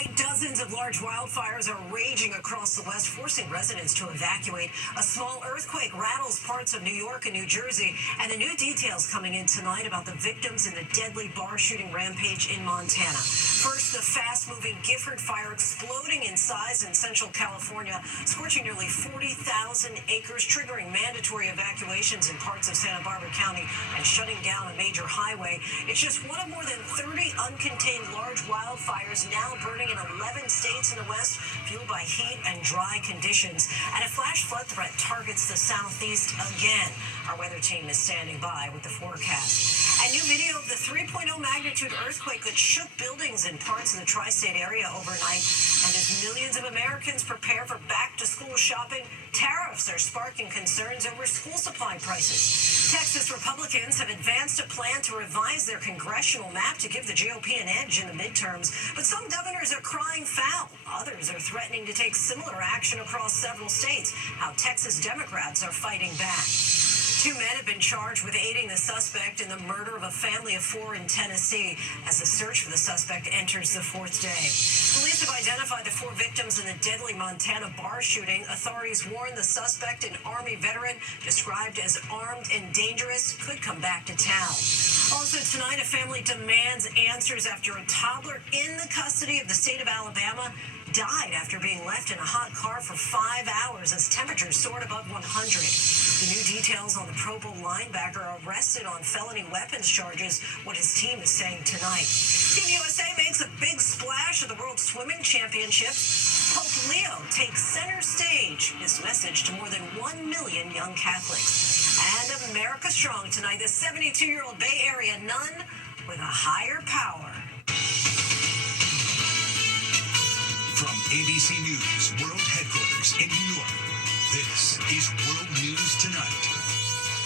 Tonight, dozens of large wildfires are raging across the West, forcing residents to evacuate. A small earthquake rattles parts of New York and New Jersey, and the new details coming in tonight about the victims in the deadly bar shooting rampage in Montana. First, the fast-moving Gifford fire exploding in size in Central California, scorching nearly 40,000 acres, triggering mandatory evacuations in parts of Santa Barbara County and shutting down a major highway. It's just one of more than 30 uncontained large wildfires now burning in 11 states in the West, fueled by heat and dry conditions. And a flash flood threat targets the southeast again. Our weather team is standing by with the forecast. A new video of the 3.0 magnitude earthquake that shook buildings in parts of the tri-state area overnight. And as millions of Americans prepare for back-to-school shopping, tariffs are sparking concerns over school supply prices. Texas Republicans have advanced a plan to revise their congressional map to give the GOP an edge in the midterms. But some governors are crying foul. Others are threatening to take similar action across several states. How Texas Democrats are fighting back. Two men have been charged with aiding the suspect in the murder of a family of four in Tennessee as the search for the suspect enters the fourth day. Police have identified the four victims in the deadly Montana bar shooting. Authorities warn the suspect, an Army veteran described as armed and dangerous, could come back to town. Also tonight, a family demands answers after a toddler in the custody of the state of Alabama died after being left in a hot car for 5 hours as temperatures soared above 100. The new details on the Pro Bowl linebacker arrested on felony weapons charges, what his team is saying tonight. Team USA makes a big splash at the World Swimming Championships. Pope Leo takes center stage, his message to more than 1 million young Catholics. And America Strong tonight, the 72-year-old Bay Area nun with a higher power. From ABC News World Headquarters in New York, this is World News Tonight.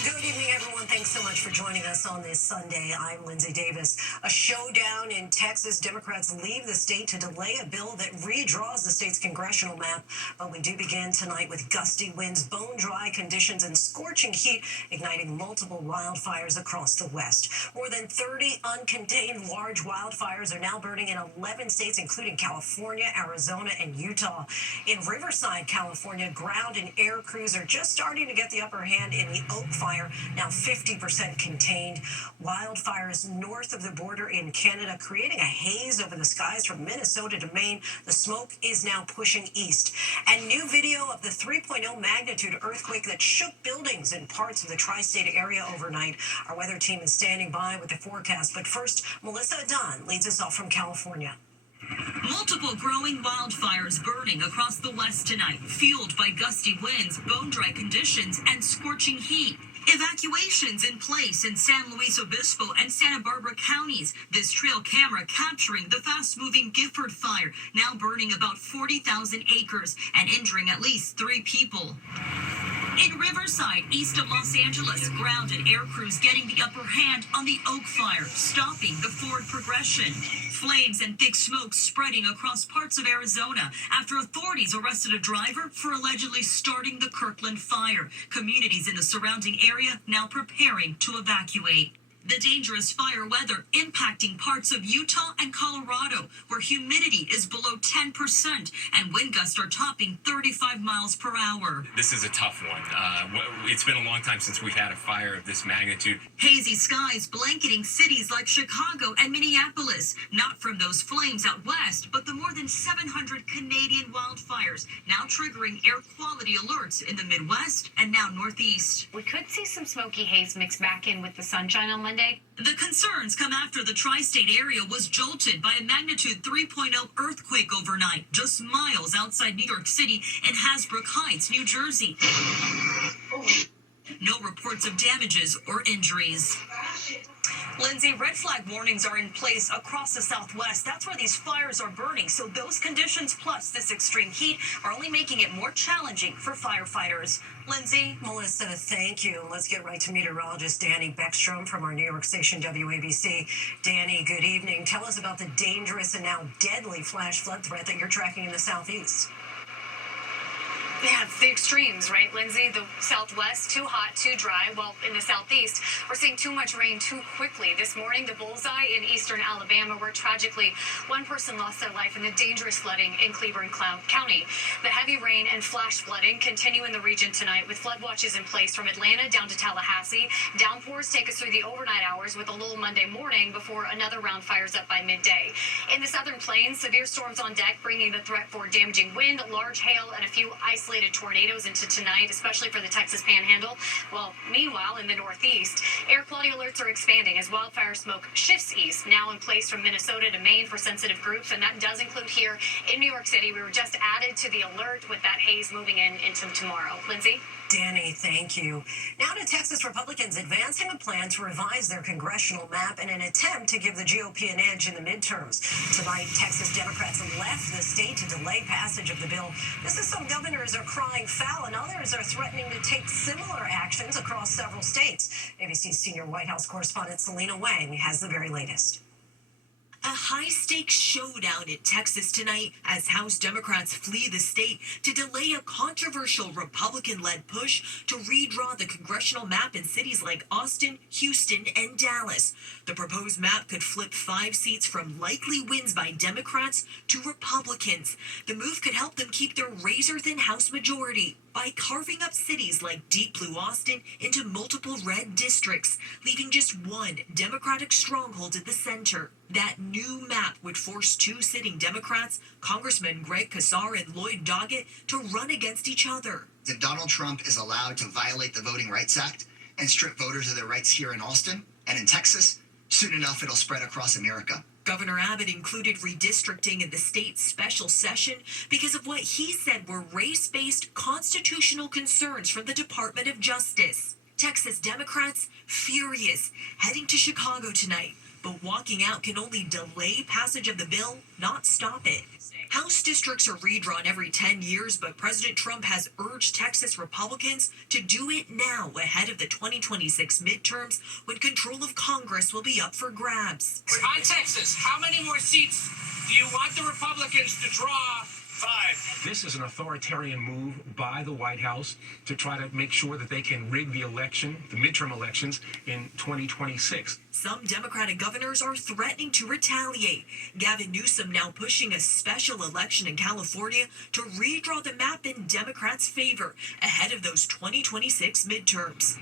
Good evening, everyone. Thanks so much for joining us on this Sunday. I'm Lindsay Davis. A showdown in Texas. Democrats leave the state to delay a bill that redraws the state's congressional map. But we do begin tonight with gusty winds, bone-dry conditions, and scorching heat, igniting multiple wildfires across the West. More than 30 uncontained large wildfires are now burning in 11 states, including California, Arizona, and Utah. In Riverside, California, ground and air crews are just starting to get the upper hand in the Oak Fire, now 50% contained. Wildfires north of the border in Canada creating a haze over the skies from Minnesota to Maine. The smoke is now pushing east. And new video of the 3.0 magnitude earthquake that shook buildings in parts of the tri-state area overnight. Our weather team is standing by with the forecast. But first, Melissa Adon leads us off from California. Multiple growing wildfires burning across the West tonight, fueled by gusty winds, bone-dry conditions, and scorching heat. Evacuations in place in San Luis Obispo and Santa Barbara counties. This trail camera capturing the fast-moving Gifford fire, now burning about 40,000 acres and injuring at least 3 people. In Riverside, east of Los Angeles, ground and air crews getting the upper hand on the Oak Fire, stopping the forward progression. Flames and thick smoke spreading across parts of Arizona after authorities arrested a driver for allegedly starting the Kirkland fire. Communities in the surrounding area now preparing to evacuate. The dangerous fire weather impacting parts of Utah and Colorado, where humidity is below 10% and wind gusts are topping 35 miles per hour. This is a tough one. It's been a long time since we've had a fire of this magnitude. Hazy skies blanketing cities like Chicago and Minneapolis, not from those flames out west, but the more than 700 Canadian wildfires now triggering air quality alerts in the Midwest and now Northeast. We could see some smoky haze mixed back in with the sunshine on Monday. The concerns come after the tri-state area was jolted by a magnitude 3.0 earthquake overnight, just miles outside New York City in Hasbrook Heights, New Jersey. No reports of damages or injuries. Lindsay, red flag warnings are in place across the Southwest. That's where these fires are burning. So those conditions plus this extreme heat are only making it more challenging for firefighters. Lindsay? Melissa, thank you. Let's get right to meteorologist Danny Beckstrom from our New York station WABC. Danny, good evening. Tell us about the dangerous and now deadly flash flood threat that you're tracking in the southeast. Yeah, it's the extremes, right, Lindsay? The Southwest, too hot, too dry. Well, in the Southeast, we're seeing too much rain too quickly. This morning, the bullseye in eastern Alabama, where tragically one person lost their life in the dangerous flooding in Cleveland County. The heavy rain and flash flooding continue in the region tonight, with flood watches in place from Atlanta down to Tallahassee. Downpours take us through the overnight hours with a little Monday morning before another round fires up by midday. In the southern plains, severe storms on deck, bringing the threat for damaging wind, large hail, and a few isolated tornadoes into tonight, especially for the Texas Panhandle. Well, meanwhile, in the Northeast, air quality alerts are expanding as wildfire smoke shifts east, now in place from Minnesota to Maine for sensitive groups, and that does include here in New York City. We were just added to the alert with that haze moving into tomorrow. Lindsay? Danny, thank you. Now to Texas Republicans advancing a plan to revise their congressional map in an attempt to give the GOP an edge in the midterms. Tonight, Texas Democrats left the state to delay passage of the bill. This is some governors are crying foul and others are threatening to take similar actions across several states. ABC's senior White House correspondent Selena Wang has the very latest. A high-stakes showdown in Texas tonight as House Democrats flee the state to delay a controversial Republican-led push to redraw the congressional map in cities like Austin, Houston, and Dallas. The proposed map could flip 5 seats from likely wins by Democrats to Republicans. The move could help them keep their razor-thin House majority by carving up cities like Deep Blue Austin into multiple red districts, leaving just one Democratic stronghold in the center. That new map would force 2 sitting Democrats, Congressman Greg Casar and Lloyd Doggett, to run against each other. If Donald Trump is allowed to violate the Voting Rights Act and strip voters of their rights here in Austin and in Texas, soon enough it'll spread across America. Governor Abbott included redistricting in the state's special session because of what he said were race-based constitutional concerns from the Department of Justice. Texas Democrats furious, heading to Chicago tonight, but walking out can only delay passage of the bill, not stop it. House districts are redrawn every 10 years, but President Trump has urged Texas Republicans to do it now ahead of the 2026 midterms when control of Congress will be up for grabs. On Texas, how many more seats do you want the Republicans to draw? 5. This is an authoritarian move by the White House to try to make sure that they can rig the election, the midterm elections, in 2026. Some Democratic governors are threatening to retaliate. Gavin Newsom now pushing a special election in California to redraw the map in Democrats' favor ahead of those 2026 midterms.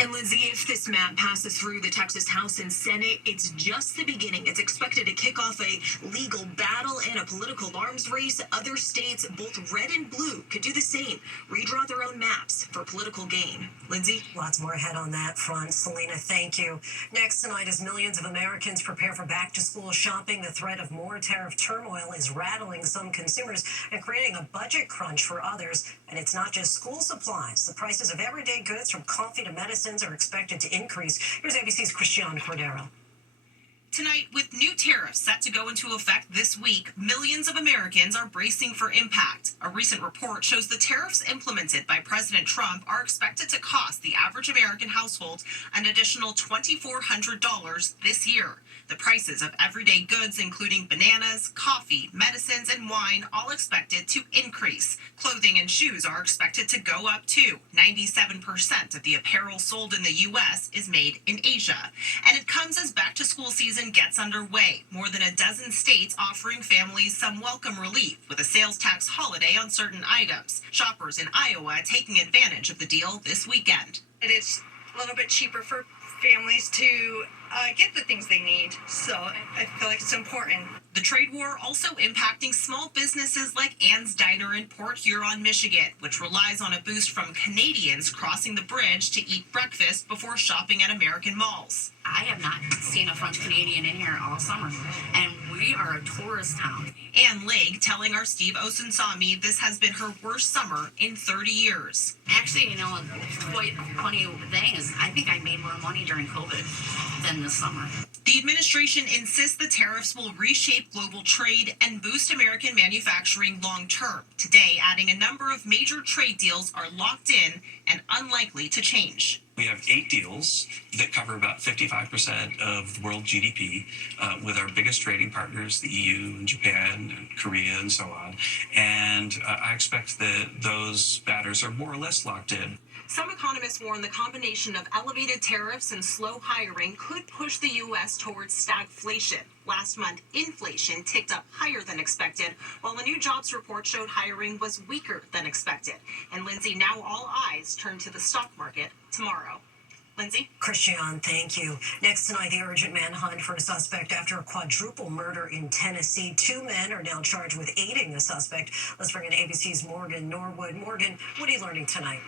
And Lindsay, if this map passes through the Texas House and Senate, it's just the beginning. It's expected to kick off a legal battle and a political arms race. Other states, both red and blue, could do the same. Redraw their own maps for political gain. Lindsay? Lots more ahead on that front. Selena, thank you. Next tonight, as millions of Americans prepare for back-to-school shopping, the threat of more tariff turmoil is rattling some consumers and creating a budget crunch for others. And it's not just school supplies. The prices of everyday goods from coffee to medicines are expected to increase. Here's ABC's Christiane Cordero. Tonight, with new tariffs set to go into effect this week, millions of Americans are bracing for impact. A recent report shows the tariffs implemented by President Trump are expected to cost the average American household an additional $2,400 this year. The prices of everyday goods, including bananas, coffee, medicines, and wine, all expected to increase. Clothing and shoes are expected to go up too. 97% of the apparel sold in the U.S. is made in Asia. And it comes as back-to-school season gets underway. More than a dozen states offering families some welcome relief with a sales tax holiday on certain items. Shoppers in Iowa taking advantage of the deal this weekend. It's a little bit cheaper for families to get the things they need, so I feel like it's important. The trade war also impacting small businesses like Ann's Diner in Port Huron, Michigan, which relies on a boost from Canadians crossing the bridge to eat breakfast before shopping at American malls. I have not seen a French Canadian in here all summer, and we are a tourist town. Ann Lake telling our Steve Osunsami this has been her worst summer in 30 years. Actually, quite funny thing is I think I made more money during COVID than this summer. The administration insists the tariffs will reshape global trade and boost American manufacturing long term. Today, adding a number of major trade deals are locked in and unlikely to change. We have 8 deals that cover about 55% of world GDP with our biggest trading partners, the EU and Japan and Korea and so on. And I expect that those matters are more or less locked in. Some economists warn the combination of elevated tariffs and slow hiring could push the U.S. towards stagflation. Last month, inflation ticked up higher than expected, while a new jobs report showed hiring was weaker than expected. And Lindsay, now all eyes turn to the stock market tomorrow. Lindsay? Christian, thank you. Next tonight, the urgent manhunt for a suspect after a quadruple murder in Tennessee. 2 men are now charged with aiding the suspect. Let's bring in ABC's Morgan Norwood. Morgan, what are you learning tonight?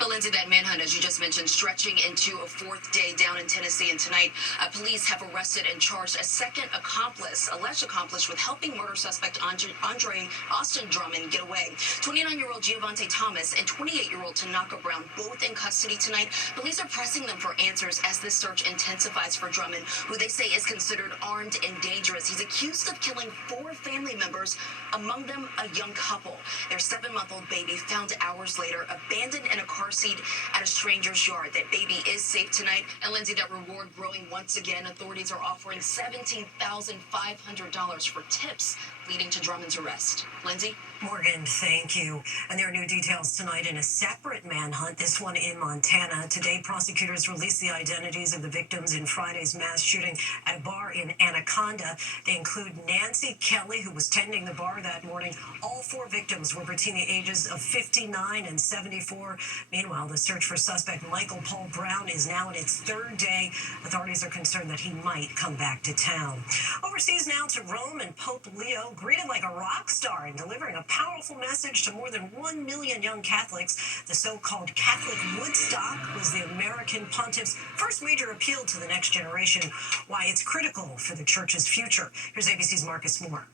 Well, Lindsay, that manhunt, as you just mentioned, stretching into a 4th day down in Tennessee. And tonight, police have arrested and charged a second alleged accomplice with helping murder suspect Andre Austin Drummond get away. 29-year-old Giovante Thomas and 28-year-old Tanaka Brown, both in custody tonight. Police are pressing them for answers as this search intensifies for Drummond, who they say is considered armed and dangerous. He's accused of killing 4 family members, among them a young couple. Their 7-month-old baby found hours later, abandoned in a car seat at a stranger's yard. That baby is safe tonight. And Lindsay, that reward growing once again. Authorities are offering $17,500 for tips leading to Drummond's arrest. Lindsay? Morgan, thank you. And there are new details tonight in a separate manhunt, this one in Montana. Today, prosecutors released the identities of the victims in Friday's mass shooting at a bar in Anaconda. They include Nancy Kelly, who was tending the bar that morning. All 4 victims were between the ages of 59 and 74. Meanwhile, the search for suspect Michael Paul Brown is now in its 3rd day. Authorities are concerned that he might come back to town. Overseas now to Rome, and Pope Leo, greeted like a rock star and delivering a powerful message to more than 1 million young Catholics. The so-called Catholic Woodstock was the American pontiff's first major appeal to the next generation, why it's critical for the church's future. Here's ABC's Marcus Moore.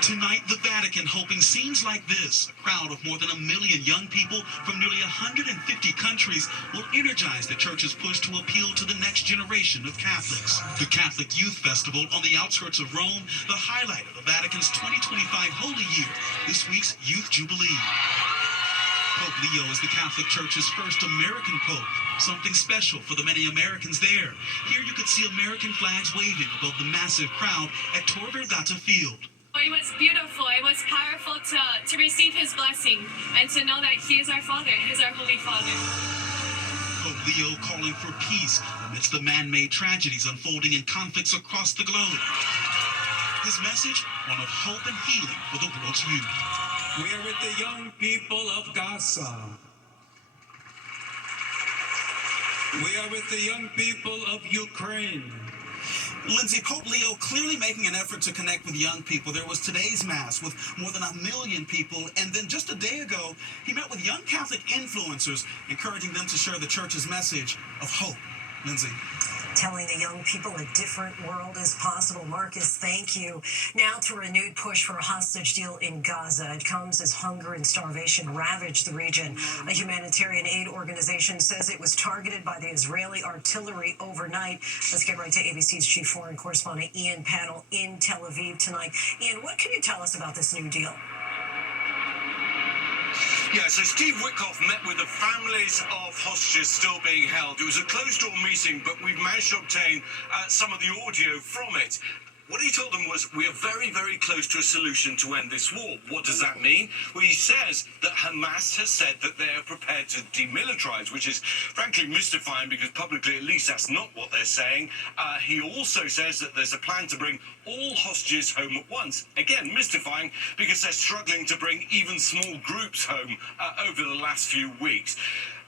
Tonight, the Vatican hoping scenes like this. A crowd of more than 1 million young people from nearly 150 countries will energize the church's push to appeal to the next generation of Catholics. The Catholic Youth Festival on the outskirts of Rome, the highlight of the Vatican's 2025 Holy Year, this week's Youth Jubilee. Pope Leo is the Catholic Church's first American pope, something special for the many Americans there. Here you could see American flags waving above the massive crowd at Tor Vergata Field. It was beautiful. It was powerful to receive his blessing and to know that he is our Father, he is our Holy Father. Pope Leo calling for peace amidst the man-made tragedies unfolding in conflicts across the globe. His message, one of hope and healing for the world's youth. We are with the young people of Gaza. We are with the young people of Ukraine. Lindsay, Pope Leo clearly making an effort to connect with young people. There was today's Mass with more than 1 million people, and then just a day ago, he met with young Catholic influencers, encouraging them to share the church's message of hope. Lindsay. Telling the young people a different world is possible. Marcus, thank you. Now to a renewed push for a hostage deal in Gaza. It comes as hunger and starvation ravage the region. A humanitarian aid organization says it was targeted by the Israeli artillery overnight. Let's get right to ABC's chief foreign correspondent, Ian Pannell, in Tel Aviv tonight. Ian, what can you tell us about this new deal? Yeah, so Steve Witkoff met with the families of hostages still being held. It was a closed-door meeting, but we've managed to obtain some of the audio from it. What he told them was, we are very, very close to a solution to end this war. What does that mean? Well, he says that Hamas has said that they are prepared to demilitarize, which is frankly mystifying because publicly, at least, that's not what they're saying. He also says that there's a plan to bring all hostages home at once. Again, mystifying because they're struggling to bring even small groups home over the last few weeks.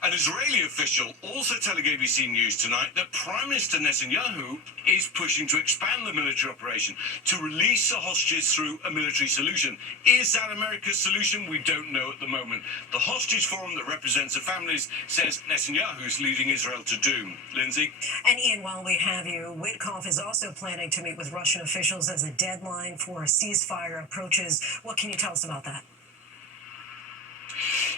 An Israeli official also telling ABC News tonight that Prime Minister Netanyahu is pushing to expand the military operation to release the hostages through a military solution. Is that America's solution? We don't know at the moment. The hostage forum that represents the families says Netanyahu is leading Israel to doom. Lindsay? And Ian, while we have you, Witkoff is also planning to meet with Russian officials as a deadline for a ceasefire approaches. What can you tell us about that?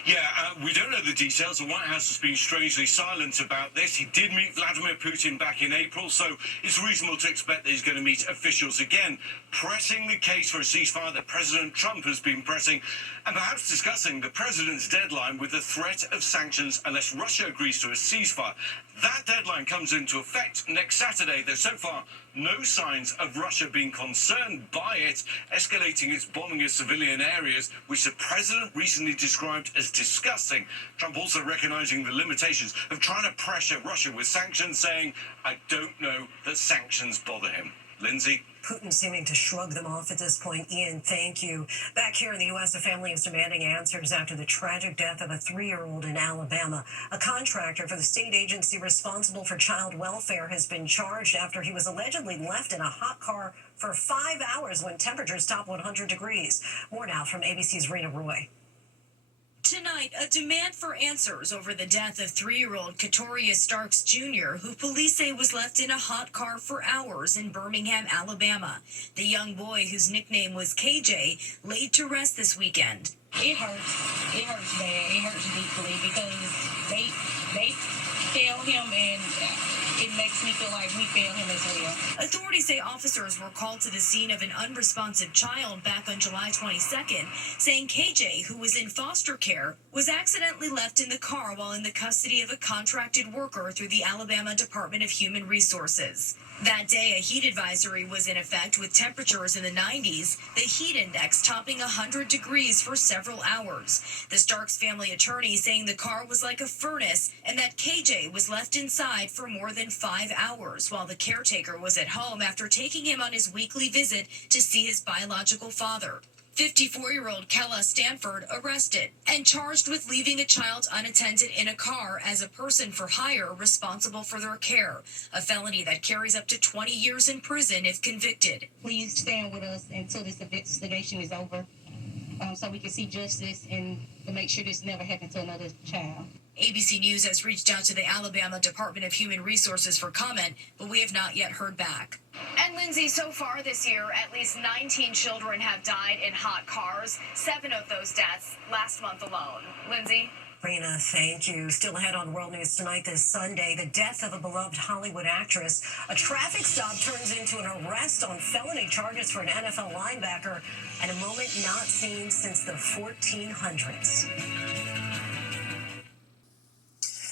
Yeah, we don't know the details. The White House has been strangely silent about this. He did meet Vladimir Putin back in April, so it's reasonable to expect that he's going to meet officials again, pressing the case for a ceasefire that President Trump has been pressing, and perhaps discussing the president's deadline with the threat of sanctions unless Russia agrees to a ceasefire. That deadline comes into effect next Saturday. There's so far no signs of Russia being concerned by it, escalating its bombing of civilian areas, which the president recently described as disgusting. Trump also recognizing the limitations of trying to pressure Russia with sanctions, saying, I don't know that sanctions bother him. Lindsay? Putin seeming to shrug them off at this point. Ian, thank you. Back here in the U.S., a family is demanding answers after the tragic death of a 3-year-old in Alabama. A contractor for the state agency responsible for child welfare has been charged after he was allegedly left in a hot car for 5 hours when temperatures topped 100 degrees. More now from ABC's Rena Roy. Tonight, a demand for answers over the death of 3-year-old Katorius Starks Jr., who police say was left in a hot car for hours in Birmingham, Alabama. The young boy, whose nickname was KJ, laid to rest this weekend. It hurts. It hurts bad. It hurts deeply because they failed him, and it makes me feel like we failed him as well. Authorities say officers were called to the scene of an unresponsive child back on July 22nd, saying KJ, who was in foster care, was accidentally left in the car while in the custody of a contracted worker through the Alabama Department of Human Resources. That day, a heat advisory was in effect with temperatures in the 90s, the heat index topping 100 degrees for several hours. The Starks family attorney saying the car was like a furnace and that KJ was left inside for more than 5 hours while the caretaker was at home after taking him on his weekly visit to see his biological father. 54-year-old Kella Stanford arrested and charged with leaving a child unattended in a car as a person for hire responsible for their care, a felony that carries up to 20 years in prison if convicted. Please stand with us until this investigation is over, so we can see justice and to make sure this never happened to another child. ABC News has reached out to the Alabama Department of Human Resources for comment, but we have not yet heard back. And Lindsay, so far this year, at least 19 children have died in hot cars. 7 of those deaths last month alone. Lindsay? Rena, thank you. Still ahead on World News Tonight this Sunday, the death of a beloved Hollywood actress. A traffic stop turns into an arrest on felony charges for an NFL linebacker, and a moment not seen since the 1400s.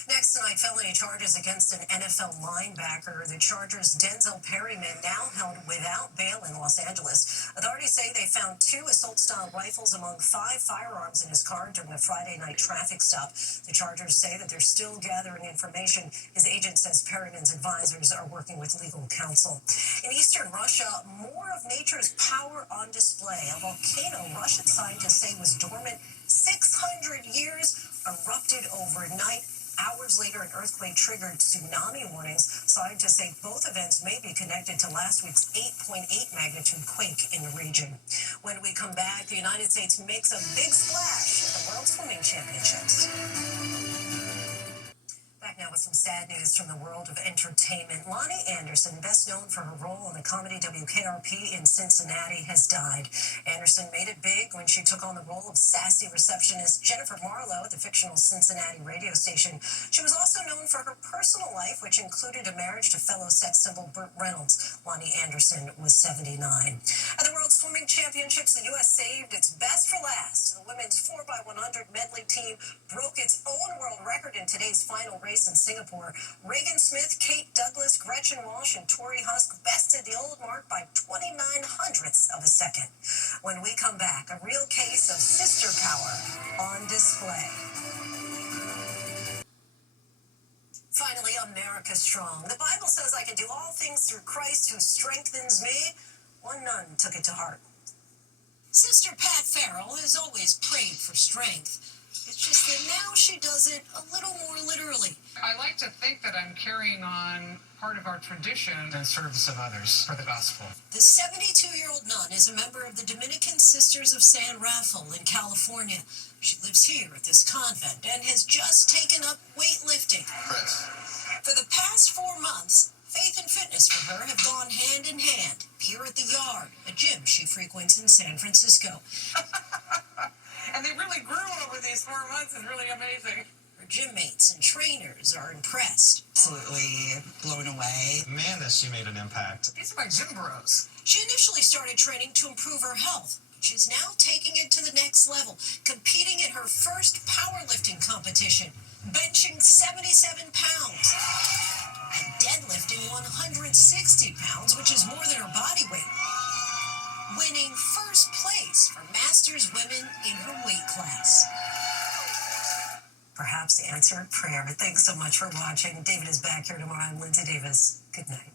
Next tonight, felony charges against an NFL linebacker. The Chargers' Denzel Perryman now held without bail in Los Angeles. Authorities say they found 2 assault-style rifles among 5 firearms in his car during a Friday night traffic stop. The Chargers say that they're still gathering information. His agent says Perryman's advisors are working with legal counsel. In eastern Russia, more of nature's power on display. A volcano Russian scientists say was dormant 600 years erupted overnight. Hours later, an earthquake triggered tsunami warnings. Scientists say both events may be connected to last week's 8.8 magnitude quake in the region. When we come back, the United States makes a big splash at the World Swimming Championships. Back now with some sad news from the world of entertainment. Lonnie Anderson, best known for her role on the comedy WKRP in Cincinnati, has died. Anderson made it big when she took on the role of sassy receptionist Jennifer Marlowe at the fictional Cincinnati radio station. She was also known for her personal life, which included a marriage to fellow sex symbol Burt Reynolds. Lonnie Anderson was 79. At the World Swimming Championships, the U.S. saved its best for last. The women's 4x100 medley team broke its own world record in today's final race in Singapore. Regan Smith, Kate Douglas, Gretchen Walsh, and Tori Husk bested the old mark by 29 hundredths of a second. When we come back, a real case of sister power on display. Finally, America Strong. The Bible says I can do all things through Christ who strengthens me. One nun took it to heart. Sister Pat Farrell has always prayed for strength. It's just that now she does it a little more literally. I like to think that I'm carrying on part of our tradition in service of others for the gospel. The 72-year-old nun is a member of the Dominican Sisters of San Rafael in California. She lives here at this convent and has just taken up weightlifting. For the past 4 months, faith and fitness for her have gone hand in hand here at the Yard, a gym she frequents in San Francisco. And they really grew over these 4 months. It's really amazing. Her gym mates and trainers are impressed. Absolutely blown away. Man, that she made an impact. These are my gym bros. She initially started training to improve her health. She's now taking it to the next level, competing in her first powerlifting competition, benching 77 pounds and deadlifting 160 pounds, which is more than her body weight, winning first place for Masters women in her weight class. Perhaps answered prayer, but thanks so much for watching. David is back here tomorrow. I'm Lindsay Davis. Good night.